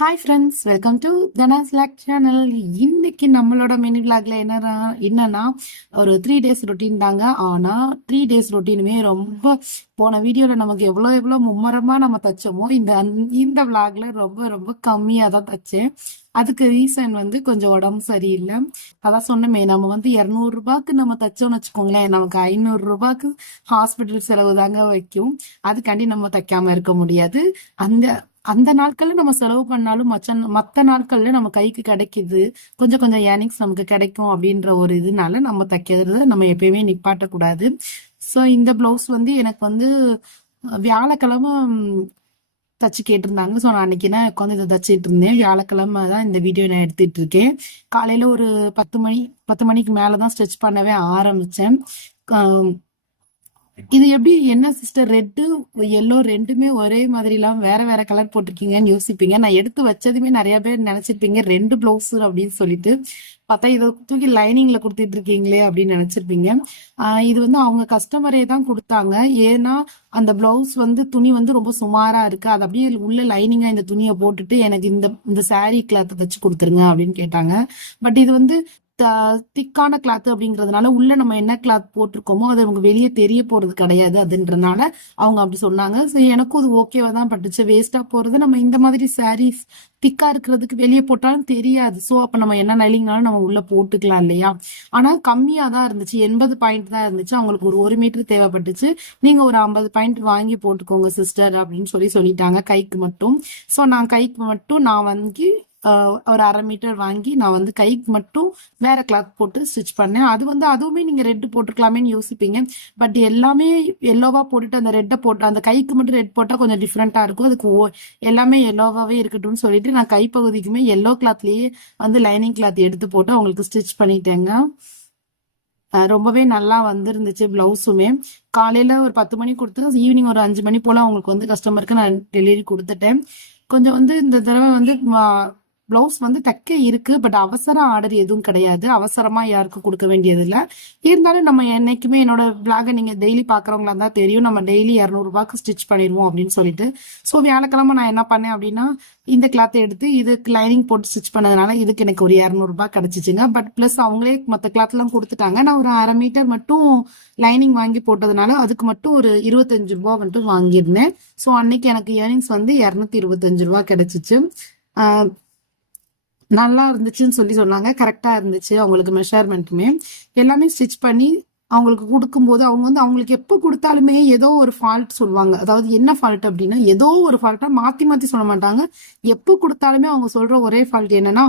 Hi friends, welcome to Dhana's log channel. இன்னைக்கு நம்மளோட mini விளாக்ல என்னன்னா ஒரு 3 டேஸ் ரொட்டீன் தாங்க. ஆனா 3 டேஸ் ரொட்டீனுமே ரொம்ப போன வீடியோல நமக்கு எவ்வளோ மும்மரமா நம்ம தைச்சோமோ இந்த விளாக்ல ரொம்ப ரொம்ப கம்மியா தான் தைச்சேன். அதுக்கு ரீசன் கொஞ்சம் உடம்பு சரியில்லை. அதான் சொன்னமே, நம்ம 200 ரூபாய்க்கு நம்ம தைச்சோம்னு வச்சுக்கோங்களேன், நமக்கு 500 ரூபாய்க்கு ஹாஸ்பிட்டல் செலவு தாங்க வைக்கும். அதுக்காண்டி நம்ம தைக்காம இருக்க முடியாது. அந்த அந்த நாட்கள்ல நம்ம செலவு பண்ணாலும் மற்ற நாட்கள்ல நம்ம கைக்கு கிடைக்குது, கொஞ்சம் கொஞ்சம் ஏர்னிங்ஸ் நமக்கு கிடைக்கும் அப்படின்ற ஒரு இதனால நம்ம தைக்கிறத நம்ம எப்பயுமே நிப்பாட்டக்கூடாது. ஸோ இந்த பிளவுஸ் எனக்கு வியாழக்கிழமை தச்சு கேட்டிருந்தாங்க. ஸோ நான் அன்னைக்கு தான் உட்காந்து இதை தச்சிட்டு இருந்தேன். வியாழக்கிழமை தான் இந்த வீடியோ நான் எடுத்துட்டு இருக்கேன். காலையில ஒரு 10 மணிக்கு மேலதான் ஸ்டிச் பண்ணவே ஆரம்பிச்சேன். இது எப்படி என்ன சிஸ்டர், ரெட்டு எல்லோ ரெண்டுமே ஒரே மாதிரி எல்லாம் வேற வேற கலர் போட்டிருக்கீங்கன்னு யோசிப்பீங்க. நான் எடுத்து வச்சதுமே நிறைய பேர் நினைச்சிருப்பீங்க 2 பிளவுஸ் அப்படின்னு சொல்லிட்டு. பார்த்தா இதை தூக்கி லைனிங்ல கொடுத்துட்டு இருக்கீங்களே அப்படின்னு நினைச்சிருப்பீங்க. இது அவங்க கஸ்டமரே தான் கொடுத்தாங்க. ஏன்னா அந்த பிளவுஸ் துணி ரொம்ப சுமாரா இருக்கு, அது அப்படியே உள்ள லைனிங்கா இந்த துணியை போட்டுட்டு எனக்கு இந்த சாரீ கிளாத் தச்சு கொடுத்துருங்க அப்படின்னு கேட்டாங்க. பட் இது திக்கான கிளாத் அப்படிங்கறதுனால உள்ள நம்ம என்ன கிளாத் போட்டிருக்கோமோ அது அவங்க வெளியே தெரிய போறது கிடையாது. அதுன்றனால அவங்க அப்படி சொன்னாங்க. எனக்கும் அது ஓகேவா தான் பட்டுச்சு. வேஸ்டா போறது, நம்ம இந்த மாதிரி சாரீஸ் திக்கா இருக்கிறதுக்கு வெளியே போட்டாலும் தெரியாது. ஸோ அப்ப நம்ம என்ன நைலிங்னாலும் நம்ம உள்ள போட்டுக்கலாம் இல்லையா. ஆனா கம்மியா தான் இருந்துச்சு, 80 பாயிண்ட் தான் இருந்துச்சு. அவங்களுக்கு ஒரு மீட்டர் தேவைப்பட்டுச்சு. நீங்க ஒரு 50 பாயிண்ட் வாங்கி போட்டுக்கோங்க சிஸ்டர் அப்படின்னு சொல்லிட்டாங்க, கைக்கு மட்டும். ஸோ நான் கைக்கு மட்டும் ஒரு 1/2 மீட்டர் வாங்கி நான் கைக்கு மட்டும் வேற கிளாத் போட்டு ஸ்டிச் பண்ணேன். அதுவுமே நீங்க ரெட் போட்டுக்கலாமேன்னு யோசிப்பீங்க. பட் எல்லாமே எல்லோவா போட்டுட்டு அந்த ரெட்டை போட்டு அந்த கைக்கு மட்டும் ரெட் போட்டா கொஞ்சம் டிஃப்ரெண்டா இருக்கும். அதுக்கு எல்லாமே எல்லோவாவே இருக்கட்டும்னு சொல்லிட்டு நான் கைப்பகுதிக்குமே எல்லோ கிளாத்லயே லைனிங் கிளாத் எடுத்து போட்டு அவங்களுக்கு ஸ்டிச் பண்ணிட்டேங்க. ரொம்பவே நல்லா இருந்துச்சு பிளவுஸுமே. காலையில ஒரு 10 மணி கொடுத்து ஈவினிங் ஒரு 5 மணி போல அவங்களுக்கு கஸ்டமருக்கு நான் டெலிவரி கொடுத்துட்டேன். கொஞ்சம் இந்த தடவை பிளவுஸ் தைக்க இருக்கு. பட் அவசர ஆர்டர் எதுவும் கிடையாது, அவசரமா யாருக்கும் கொடுக்க வேண்டியது இல்லை. இருந்தாலும் நம்ம என்னைக்குமே என்னோட பிளாக நீங்க டெய்லி பாக்குறவங்களா தான் தெரியும், நம்ம டெய்லி 200 ரூபாய்க்கு ஸ்டிச் பண்ணிடுவோம் அப்படின்னு சொல்லிட்டு. ஸோ வியாழக்கிழமை நான் என்ன பண்ணேன் அப்படின்னா, இந்த கிளாத்தை எடுத்து இதுக்கு லைனிங் போட்டு ஸ்டிச் பண்ணதுனால இதுக்கு எனக்கு ஒரு 200 ரூபாய் கிடைச்சிச்சுங்க. பட் பிளஸ் அவங்களே மற்ற கிளாத் எல்லாம் கொடுத்துட்டாங்க. நான் ஒரு 1/2 மீட்டர் மட்டும் லைனிங் வாங்கி போட்டதுனால அதுக்கு மட்டும் ஒரு 25 ரூபாய் வாங்கியிருந்தேன். ஸோ அன்னைக்கு எனக்கு ஏர்னிங்ஸ் 225 ரூபாய் கிடைச்சிச்சு. நல்லா இருந்துச்சுன்னு சொன்னாங்க. கரெக்டா இருந்துச்சு. அவங்களுக்கு மெஷர்மெண்ட்டுமே எல்லாமே ஸ்டிச் பண்ணி அவங்களுக்கு கொடுக்கும்போது அவங்களுக்கு எப்போ கொடுத்தாலுமே ஏதோ ஒரு ஃபால்ட் சொல்லுவாங்க. அதாவது என்ன ஃபால்ட் அப்படின்னா, ஏதோ ஒரு ஃபால்ட்டா மாத்தி சொல்ல மாட்டாங்க. எப்போ கொடுத்தாலுமே அவங்க சொல்ற ஒரே ஃபால்ட் என்னன்னா,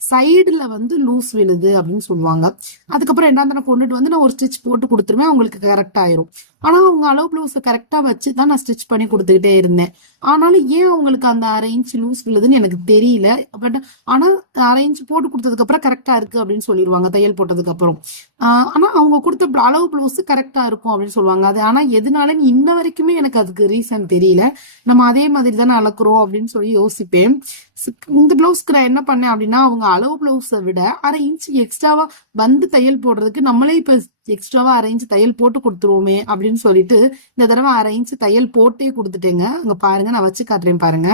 சைடுல லூஸ் விழுது அப்படின்னு சொல்லுவாங்க. அதுக்கப்புறம் என்ன கொண்டுட்டு நான் ஒரு ஸ்டிச் போட்டு கொடுத்துருவேன், அவங்களுக்கு கரெக்ட் ஆயிரும். ஆனா அவங்க அளவு பிளவுஸை கரெக்டா வச்சுதான் நான் ஸ்டிச் பண்ணி கொடுத்துக்கிட்டே இருந்தேன். ஆனாலும் ஏன் அவங்களுக்கு அந்த 1/2 இன்ச் லூஸ் விழுதுன்னு எனக்கு தெரியல. பட் ஆனா 1/2 இன்ச் போட்டு கொடுத்ததுக்கு அப்புறம் கரெக்டா இருக்கு அப்படின்னு சொல்லிடுவாங்க, தையல் போட்டதுக்கு அப்புறம். ஆனா அவங்க கொடுத்த அளவு பிளவுஸ் கரெக்டா இருக்கும் அப்படின்னு சொல்லுவாங்க. அது ஆனா எதனாலன்னு இன்ன வரைக்குமே எனக்கு அதுக்கு ரீசன் தெரியல. நம்ம அதே மாதிரி தானே அளக்குறோம் அப்படின்னு யோசிப்பேன். இந்த பிளவுஸ்க்கு நான் என்ன பண்ணேன் அப்படின்னா, அவங்க அளவு பிளவுஸை விட 1/2 இன்ச் எக்ஸ்ட்ராவா தையல் போடுறதுக்கு நம்மளே இப்ப எக்ஸ்ட்ராவா 1/2 இன்ச் தையல் போட்டு கொடுத்துருவோமே அப்படின்னு சொல்லிட்டு இந்த தடவை 1/2 இன்ச் தையல் போட்டே கொடுத்துட்டேங்க. அங்க பாருங்க, நான் வச்சு காட்டுறேன் பாருங்க.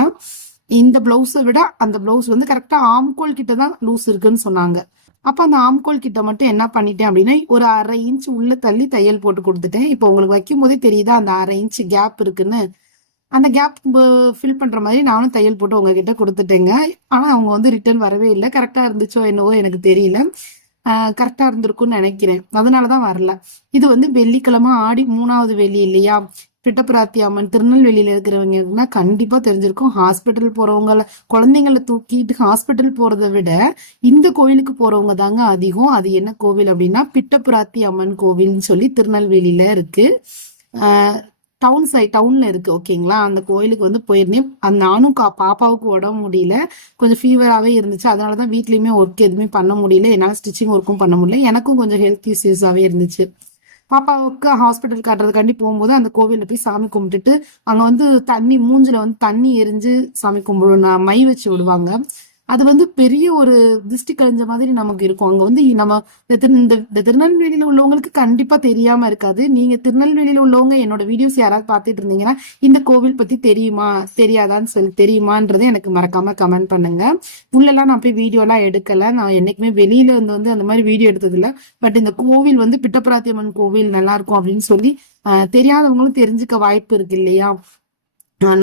இந்த பிளவுஸை விட அந்த பிளவுஸ் கரெக்டா ஆம்கோல் கிட்டதான் லூஸ் இருக்குன்னு சொன்னாங்க. அப்ப அந்த ஆம்கோல் கிட்ட மட்டும் என்ன பண்ணிட்டேன் அப்படின்னா, ஒரு 1/2 இன்ச் உள்ள தள்ளி தையல் போட்டு கொடுத்துட்டேன். இப்போ உங்களுக்கு வைக்கும் போதே தெரியுதா அந்த 1/2 இன்ச் கேப் இருக்குன்னு. அந்த கேப் ஃபில் பண்ற மாதிரி நானும் தையல் போட்டு உங்ககிட்ட கொடுத்துட்டேங்க. ஆனா அவங்க ரிட்டர்ன் வரவே இல்லை. கரெக்டா இருந்துச்சோ என்னவோ எனக்கு தெரியல. கரெக்டா இருந்திருக்கும்னு நினைக்கிறேன், அதனாலதான் வரல. இது வெள்ளிக்கிழமை, ஆடி 3வது வெள்ளி இல்லையா. பிட்டப்பிராத்தி அம்மன் திருநெல்வேலியில இருக்கிறவங்கன்னா கண்டிப்பா தெரிஞ்சிருக்கும். ஹாஸ்பிட்டல் போறவங்கள, குழந்தைங்களை தூக்கிட்டு ஹாஸ்பிட்டல் போறதை விட இந்த கோயிலுக்கு போறவங்க தாங்க அதிகம். அது என்ன கோவில் அப்படின்னா, பிட்டப்பிராத்தி அம்மன் கோவில்னு சொல்லி திருநெல்வேலியில இருக்கு. டவுன்ல இருக்கு, ஓகேங்களா. அந்த கோயிலுக்கு போயிருந்தேன். நானும் பாப்பாவுக்கு உடம்பு முடியல, கொஞ்சம் ஃபீவராகவே இருந்துச்சு. அதனாலதான் வீட்லயுமே ஒர்க் எதுவுமே பண்ண முடியல, என்னால ஸ்டிச்சிங் ஒர்க்கும் பண்ண முடியல. எனக்கும் கொஞ்சம் ஹெல்த் இஷ்யூஸாவே இருந்துச்சு. பாப்பாவுக்கு ஹாஸ்பிட்டல் காட்டுறதுக்காண்டி போகும்போது அந்த கோவில்ல போய் சாமி கும்பிட்டுட்டு அங்க தண்ணி மூஞ்சில தண்ணி எரிஞ்சு சாமி கும்பிடும், மை வச்சு விடுவாங்க. அது வந்து பெரிய ஒரு திருஷ்டி கழிஞ்ச மாதிரி நமக்கு இருக்கும். அங்க வந்து நம்ம இந்த திருநெல்வேலியில உள்ளவங்களுக்கு கண்டிப்பா தெரியாம இருக்காது. நீங்க திருநெல்வேலியில உள்ளவங்க என்னோட வீடியோஸ் யாராவது பார்த்துட்டு இருந்தீங்கன்னா இந்த கோவில் பத்தி தெரியுமா தெரியாதான்னு சொல்லி தெரியுமான்றது எனக்கு மறக்காம கமெண்ட் பண்ணுங்க. உள்ளெல்லாம் நான் போய் வீடியோ எல்லாம் எடுக்கல, நான் என்னைக்குமே வெளியில வந்து அந்த மாதிரி வீடியோ எடுத்தது இல்ல. பட் இந்த கோவில் வந்து பிட்டப்பிராத்தியம்மன் கோவில் நல்லா இருக்கும் அப்படின்னு சொல்லி தெரியாதவங்களும் தெரிஞ்சுக்க வாய்ப்பு இருக்கு இல்லையா.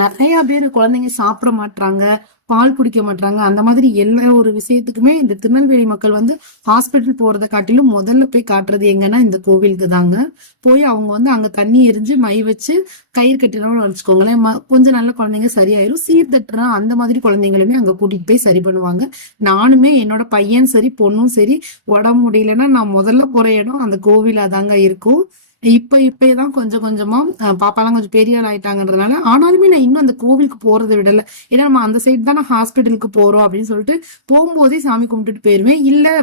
நிறைய பேர் குழந்தைங்க சாப்பிட மாட்டாங்க, பால் குடிக்க மாட்டாங்க. அந்த மாதிரி எல்லா ஒரு விஷயத்துக்குமே இந்த திருநெல்வேலி மக்கள் வந்து ஹாஸ்பிட்டல் போறதை காட்டிலும் முதல்ல போய் காட்டுறது எங்கன்னா இந்த கோவிலுக்கு தாங்க. போய் அவங்க வந்து அங்க தண்ணி எரிஞ்சு மை வச்சு கயிறு கட்டினோம்னு வச்சுக்கோங்களேன், கொஞ்சம் நல்ல குழந்தைங்க சரியாயிரும். சீர்தட்டுறா அந்த மாதிரி குழந்தைங்களுமே அங்க கூட்டிட்டு போய் சரி பண்ணுவாங்க. நானுமே என்னோட பையன் சரி பொண்ணும் சரி உடம்பு முடியலன்னா நான் முதல்ல போற இடம் அந்த கோவிலா தாங்க இருக்கும். இப்பதான் கொஞ்சம் கொஞ்சமா பாப்பாலாம் கொஞ்சம் பெரிய ஆள் ஆயிட்டாங்கன்றதுனால, ஆனாலுமே நான் இன்னும் அந்த கோவிலுக்கு போறதை விடல. ஏன்னா நம்ம அந்த சைடு தான் ஹாஸ்பிட்டலுக்கு போறோம் அப்படின்னு சொல்லிட்டு போகும்போதே சாமி கும்பிட்டுட்டு போயிருவேன். இல்ல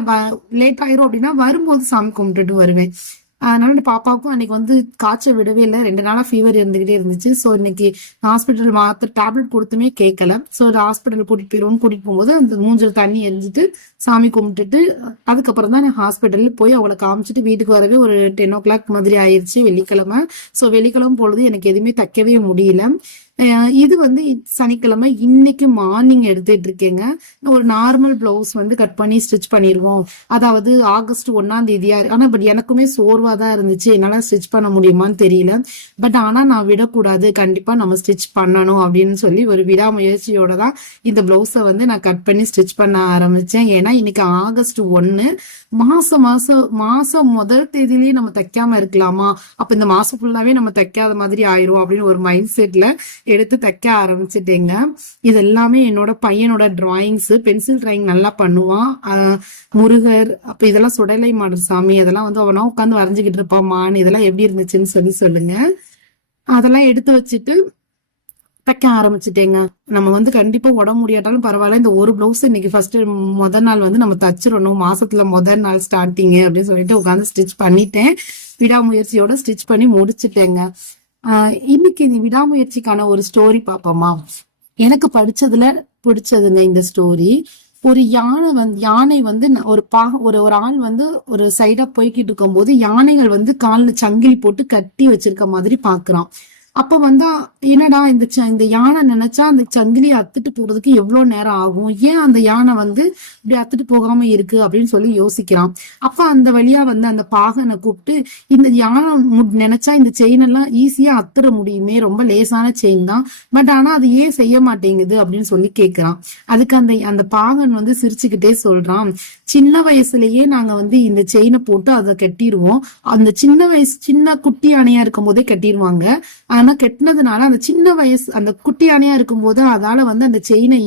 லேட் ஆயிரும் அப்படின்னா வரும்போது சாமி கும்பிட்டுட்டு வருவேன். அதனால பாப்பாவுக்கும் அன்னைக்கு வந்து காய்ச்சல் விடவே இல்லை, 2 நாளா ஃபீவர் இருந்துகிட்டே இருந்துச்சு. ஸோ இன்னைக்கு ஹாஸ்பிட்டல் டேப்லெட் கொடுத்துமே கேட்கல. ஸோ ஹாஸ்பிட்டல் கூட்டிட்டு போகும்போது அந்த மூஞ்சில் தண்ணி எரிஞ்சிட்டு சாமி கும்பிட்டுட்டு அதுக்கப்புறம் தான் நான் ஹாஸ்பிட்டல் போய் அவளை காமிச்சிட்டு வீட்டுக்கு வரவே ஒரு 10 o'clock மாதிரி ஆயிடுச்சு வெள்ளிக்கிழமை. ஸோ வெள்ளிக்கிழமை பொழுது எனக்கு எதுவுமே தைக்கவே முடியல. இது வந்து சனிக்கிழமை இன்னைக்கு மார்னிங் எடுத்துட்டு இருக்கேங்க. ஒரு நார்மல் பிளவுஸ் வந்து கட் பண்ணி ஸ்டிச் பண்ணிடுவோம். அதாவது ஆகஸ்ட் 1ஆம் தேதியா, ஆனா பட் எனக்குமே சோர்வா தான் இருந்துச்சு, என்னால ஸ்டிச் பண்ண முடியுமான்னு தெரியல. பட் ஆனா நான் விடக்கூடாது, கண்டிப்பா நம்ம ஸ்டிச் பண்ணணும் அப்படின்னு சொல்லி ஒரு விடாமுயற்சியோட தான் இந்த பிளவுஸை வந்து நான் கட் பண்ணி ஸ்டிச் பண்ண ஆரம்பிச்சேன். ஏன்னா இன்னைக்கு ஆகஸ்ட் 1, மாசம் முதல் தேதியிலேயே நம்ம தைக்காம இருக்கலாமா, அப்ப இந்த மாசம் ஃபுல்லாவே நம்ம தைக்காத மாதிரி ஆயிரும் அப்படின்னு ஒரு மைண்ட் செட்ல எடுத்து தைக்க ஆரம்பிச்சுட்டேங்க. இது எல்லாமே என்னோட பையனோட டிராயிங்ஸ், பென்சில் டிராயிங் நல்லா பண்ணுவான். முருகர், அப்ப இதெல்லாம் சுடலை மாடல் சாமி, அதெல்லாம் வந்து அவனா உட்காந்து வரைஞ்சுக்கிட்டு இருப்பான். மான் இதெல்லாம் எப்படி இருந்துச்சுன்னு சொல்லுங்க. அதெல்லாம் எடுத்து வச்சுட்டு தைக்க ஆரம்பிச்சுட்டேங்க. நம்ம வந்து கண்டிப்பா உடம்பு முடியாட்டாலும் பரவாயில்ல, இந்த ஒரு பிளவுஸ் இன்னைக்கு ஃபர்ஸ்ட் முதல் நாள் வந்து நம்ம தச்சிடணும், மாசத்துல முதல் நாள் ஸ்டார்டிங் அப்படின்னு சொல்லிட்டு உட்காந்து ஸ்டிச் பண்ணிட்டேன். விடாமுயற்சியோட ஸ்டிச் பண்ணி முடிச்சுட்டேங்க. இன்னைக்கு இந்த விடாமுயற்சிக்கான ஒரு ஸ்டோரி பாப்போமா. எனக்கு படிச்சதுல பிடிச்சதுங்க இந்த ஸ்டோரி. ஒரு யானை வந்து ஒரு ஆள் வந்து ஒரு சைடா போய்கிட்டு இருக்கும் போது யானைகள் வந்து காலில் சங்கிலி போட்டு கட்டி வச்சிருக்க மாதிரி பாக்குறான். அப்ப வந்து என்னடா இந்த யானை நினைச்சா அந்த சங்கிலியை அத்துட்டு போறதுக்கு எவ்வளவு நேரம் ஆகும், ஏன் அந்த யானை வந்து இப்படி அத்துட்டு போகாம இருக்கு அப்படின்னு சொல்லி யோசிக்கிறான். அப்ப அந்த வழியா வந்து அந்த பாகனை கூப்பிட்டு, இந்த யானை நினைச்சா இந்த செயின் எல்லாம் ஈஸியா அத்துற முடியுமே, ரொம்ப லேசான செயின் தான், பட் ஆனா அது ஏன் செய்ய மாட்டேங்குது அப்படின்னு சொல்லி கேக்குறான். அதுக்கு அந்த பாகன் வந்து சிரிச்சுக்கிட்டே சொல்றான், சின்ன வயசுலயே நாங்க வந்து இந்த செயினை போட்டு அதை கட்டிடுவோம். அந்த சின்ன குட்டி யானையா இருக்கும் போதே கட்டிடுவாங்க. ஆனா கெட்டினதுனால அந்த சின்ன வயசு அந்த குட்டி யானையா இருக்கும் போது அதால வந்து அந்த செயினை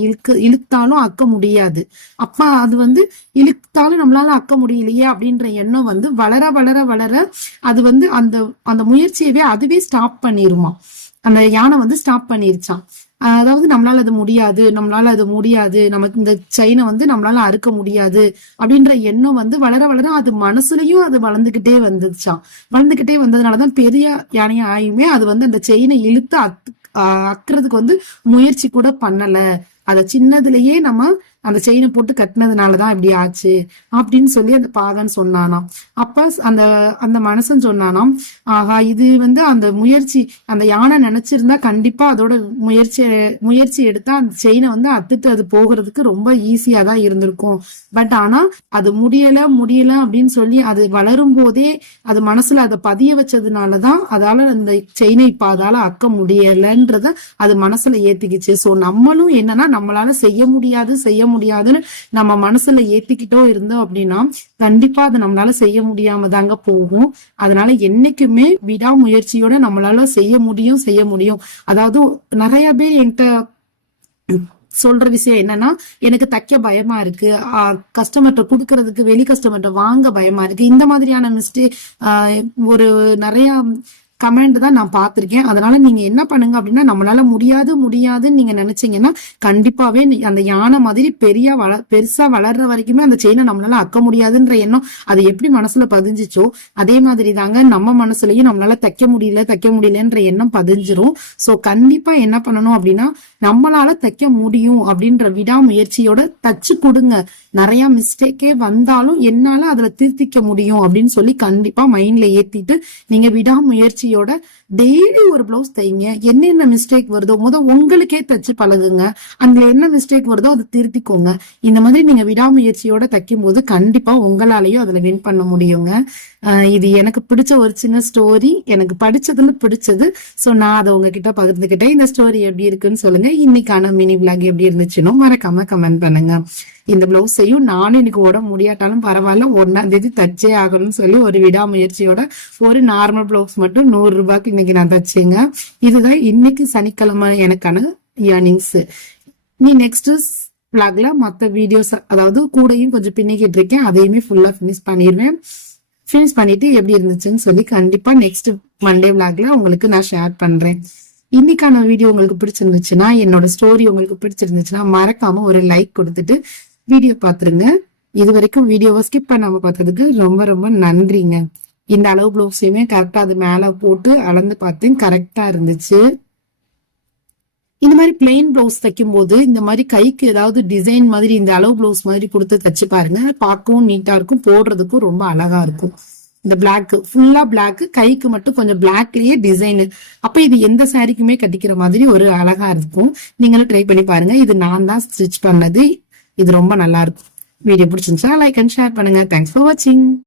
இழுத்தாலும் அக்க முடியாது. அப்ப அது வந்து இழுத்தாலும் நம்மளால அக்க முடியலையே அப்படின்ற எண்ணம் வந்து வளர வளர வளர அது வந்து அந்த முயற்சியவே அதுவே ஸ்டாப் பண்ணிருமா. அந்த யானை வந்து ஸ்டாப் பண்ணிருச்சான். அதாவது நம்மளால அது முடியாது, நமக்கு இந்த செயினை வந்து நம்மளால அறுக்க முடியாது அப்படின்ற எண்ணம் வந்து வளர வளர அது மனசுலயும் அது வளர்ந்துகிட்டே வந்ததுனாலதான் பெரிய யானையா ஆயுமே அது வந்து அந்த செயினை இழுத்து அக்குறதுக்கு வந்து முயற்சி கூட பண்ணல. அத சின்னதுலயே நம்ம அந்த செயினை போட்டு கட்டினதுனாலதான் இப்படி ஆச்சு அப்படின்னு சொல்லி அந்த பாகன் சொன்னானாம். அப்ப அந்த மனுஷன் சொன்னானாம், ஆகா இது வந்து அந்த முயற்சி அந்த யானை நினைச்சிருந்தா கண்டிப்பா அதோட முயற்சி எடுத்தா அந்த செயினை வந்து அத்துட்டு அது போகிறதுக்கு ரொம்ப ஈஸியா தான் இருந்திருக்கும். பட் ஆனா அது முடியல அப்படின்னு சொல்லி அது வளரும் போதே அது மனசுல அதை பதிய வச்சதுனாலதான் அதால அந்த செயினை இப்ப அதால அக்க முடியலன்றத அது மனசுல ஏத்திக்கிச்சு. சோ நம்மளும் என்னன்னா நம்மளால செய்ய முடியாதுன்னு நம்ம மனசுல ஏத்திக்கிட்டோம் இருந்தோம் அப்படின்னா கண்டிப்பா அது நம்மளால செய்ய முடியாம தாங்க போகும். அதனால என்னைக்குமே விடாமுயற்சியோட நம்மளால செய்ய முடியும். அதாவது நிறைய பேர் என்கிட்ட சொல்ற விஷயம் என்னன்னா, எனக்கு தைக்க பயமா இருக்கு, கஸ்டமர்கிட்ட குடுக்கறதுக்கு வெளி கஸ்டமர்கிட்ட வாங்க பயமா இருக்கு, இந்த மாதிரியான மிஸ்டேக் ஒரு நிறைய கமெண்ட் தான் நான் பார்த்திருக்கேன். அதனால நீங்க என்ன பண்ணுங்க அப்படின்னா, நம்மளால முடியாதுன்னு நீங்க நினைச்சீங்கன்னா கண்டிப்பாவே அந்த யானை மாதிரி பெருசா வளர்ற வரைக்குமே அந்த செயினை நம்மளால அக்க முடியாதுன்ற எண்ணம் அது எப்படி மனசுல பதிஞ்சிச்சோ அதே மாதிரி தாங்க நம்ம மனசுலயும் நம்மளால தைக்க முடியலன்ற எண்ணம் பதிஞ்சிரும். சோ கண்டிப்பா என்ன பண்ணணும் அப்படின்னா, நம்மளால தைக்க முடியும் அப்படின்ற விடாமுயற்சியோட தச்சு கொடுங்க. நிறைய மிஸ்டேக்கே வந்தாலும் என்னால அதுல திருத்திக்க முடியும் அப்படின்னு சொல்லி கண்டிப்பா மைண்ட்ல ஏத்திட்டு நீங்க விடாமுயற்சியோட டெய்லி ஒரு பிளவுஸ் தைங்க. என்னென்ன மிஸ்டேக் வருதோ உங்களுக்கே தச்சு பழகுங்க. அதுல என்ன மிஸ்டேக் வருதோ அதை திருத்திக்கோங்க. இந்த மாதிரி நீங்க விடாமுயற்சியோட தைக்கும் போது கண்டிப்பா உங்களாலையும் அதுல வின் பண்ண முடியுங்க. இது எனக்கு பிடிச்ச ஒரு சின்ன ஸ்டோரி, எனக்கு படிச்சதுல பிடிச்சது. சோ நான் அதை உங்ககிட்ட பகிர்ந்துக்கிட்டேன். இந்த ஸ்டோரி எப்படி இருக்குன்னு சொல்லுங்க. இன்னைக்கான மினி விளாக் எப்படி இருந்துச்சுன்னு மறக்காம கமெண்ட் பண்ணுங்க. இந்த பிளவுஸையும் நானும் இன்னைக்கு உடம்பு முடியாட்டாலும் பரவாயில்ல 1ஆம் தேதி தச்சே ஆகணும்னு சொல்லி ஒரு விடாமுயற்சியோட ஒரு நார்மல் பிளவுஸ் மட்டும் 100 ரூபாய்க்கு இன்னைக்கு நான் தச்சேங்க. இதுதான் இன்னைக்கு சனிக்கிழமை எனக்கான ஏர்னிங்ஸ். நீ நெக்ஸ்ட் விளாக்ல மத்த வீடியோஸ், அதாவது கூடையும் கொஞ்சம் பின்னிக்கிட்டு இருக்கேன், அதையுமே ஃபுல்லா பினிஷ் பண்ணிடுவேன். பினிஷ் பண்ணிட்டு எப்படி இருந்துச்சுன்னு சொல்லி கண்டிப்பா நெக்ஸ்ட் மண்டே விளாக்ல உங்களுக்கு நான் ஷேர் பண்றேன். இன்னைக்கான வீடியோ உங்களுக்கு பிடிச்சிருந்துச்சுன்னா, என்னோட ஸ்டோரி உங்களுக்கு பிடிச்சிருந்துச்சுன்னா மறக்காம ஒரு லைக் கொடுத்துட்டு வீடியோ பாத்துருங்க. இது வரைக்கும் வீடியோவை ஸ்கிப் பண்ணாம பார்த்ததுக்கு ரொம்ப ரொம்ப நன்றிங்க. இந்த அளவு பிளவுஸையுமே கரெக்டா அது மேல போட்டு அளந்து பார்த்தேன், கரெக்டா இருந்துச்சு. இந்த மாதிரி பிளெயின் பிளவுஸ் தைக்கும் போது இந்த மாதிரி கைக்கு ஏதாவது டிசைன் மாதிரி இந்த அளவு பிளவுஸ் மாதிரி கொடுத்து தச்சு பாருங்க. பார்க்கவும் நீட்டா இருக்கும், போடுறதுக்கும் ரொம்ப அழகா இருக்கும். இந்த பிளாக் ஃபுல்லா பிளாக், கைக்கு மட்டும் கொஞ்சம் பிளாக்லயே டிசைன். அப்ப இது எந்த சாரிக்குமே கட்டிக்கிற மாதிரி ஒரு அழகா இருக்கும். நீங்களும் ட்ரை பண்ணி பாருங்க. இது நான் தான் ஸ்டிச் பண்ணது. இது ரொம்ப நல்லா இருக்கும். வீடியோ பிடிச்சிருந்துச்சா லைக் அண்ட் ஷேர் பண்ணுங்க. தேங்க்ஸ் ஃபார் வாட்சிங்.